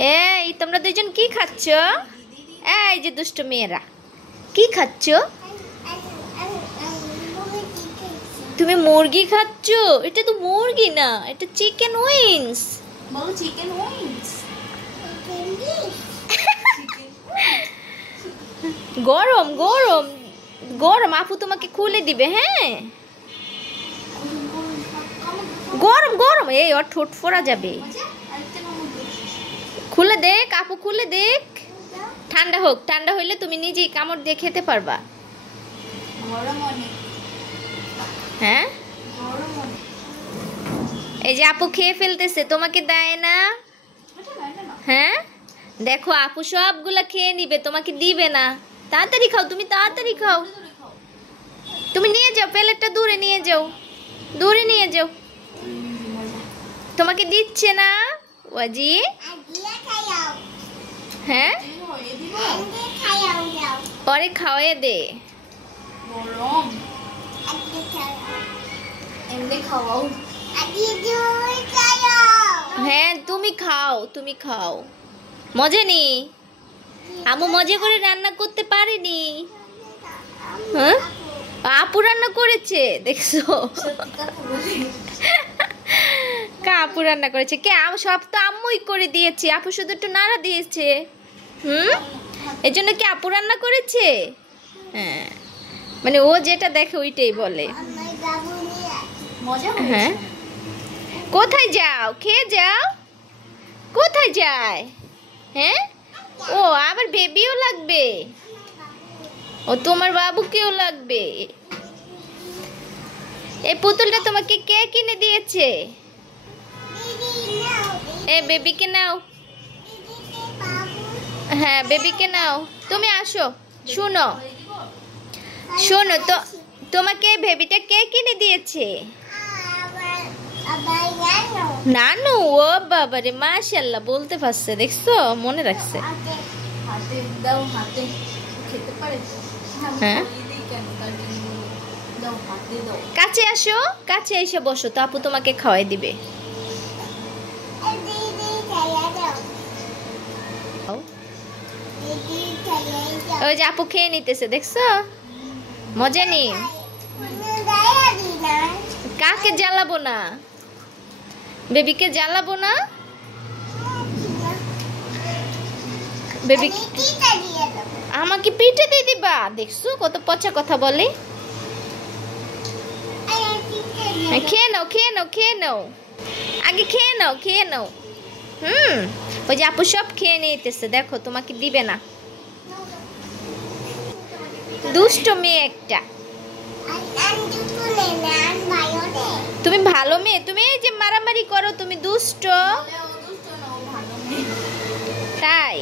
এই তোমরা দুইজন কি খাচ্ছ? এই যে দুষ্ট মেয়েরা কি খাচ্ছ? তুমি মুরগি খাচ্ছ? এটা তো মুরগি না, এটা চিকেন উইংস। বলো চিকেন উইংস। গরম গরম গরম, আপু তোমাকে খুলে দিবে। হ্যাঁ গরম গরম। এই ওর ঠোঁট ফোড়া যাবে। খুলে দেখ আপু, খুলে দেখ। ঠান্ডা হোক, ঠান্ডা হইলে তুমি নিজেই কামড় দিয়ে খেতে পারবা। হ্যাঁ এই যে আপু খেয়ে ফেলতেছে, তোমাকে দেয় না। হ্যাঁ দেখো আপু সবগুলা খেয়ে নিবে, তোমাকে দিবে না। তাড়াতাড়ি খাও, তুমি তাড়াতাড়ি খাও। তুমি নিয়ে যাও, প্লেটটা দূরে নিয়ে যাও, দূরে নিয়ে যাও। তোমাকে দিচ্ছে না ওয়াজি। হ্যাঁ পরে খাওয়াই দে। হ্যাঁ তুমি খাও, তুমি খাও। মজা নি? আমু মজা করে রান্না করতে পারেনি। হ্যাঁ আপু রান্না করেছে, দেখছো? আপু রান্না করেছে কে? সব তো আম্মুই করে দিয়েছে, আপু শুধু একটু নাড়া দিয়েছে। এর জন্য কি আপু রান্না করেছে? হ্যাঁ মানে ও যেটা দেখে ওইটাই বলে। হ্যাঁ কোথায় যাও? খেয়ে যাও। কোথায় যায়? হ্যাঁ ও আবার বেবিও লাগবে, ও তোমার বাবুকেও লাগবে। এই পুতুলটা তোমাকে কে কিনে দিয়েছে? এ বেবিকে নাও। হ্যাঁ বেবিকে নাও। তুমি আসো, শুনো শোনো তো, তোমাকে বেবিটা কে কিনে দিয়েছে? নানু। ও বাবারে মাশাআল্লাহ বলতে পারছে, দেখছো? মনে রাখছে। হ্যাঁ কাছে আসো, কাছে এসে বসো তো, আপু তোমাকে খাওয়াই দিবে। ওই যে আপু খেয়ে নিতেছে, দেখছো? মজা নি? কাকে জ্বালাবো না? বেবিকে জ্বালাবো না। বেবি আমাকে পিঠে দিয়ে দিবা, দেখছো কত পচা কথা বলে। খেয়ে নাও, খেয়ে নাও, খেয়ে নাও, আগে খেয়ে নাও, খেয়ে নাও। ওই যে আপু সব খেয়ে নিতেছে, দেখো তোমাকে দিবে না। দুষ্ট মেয়ে একটা। তুমি ভালো মেয়ে, তুমি এই যে মারামারি করো, তুমি দুষ্ট। তাই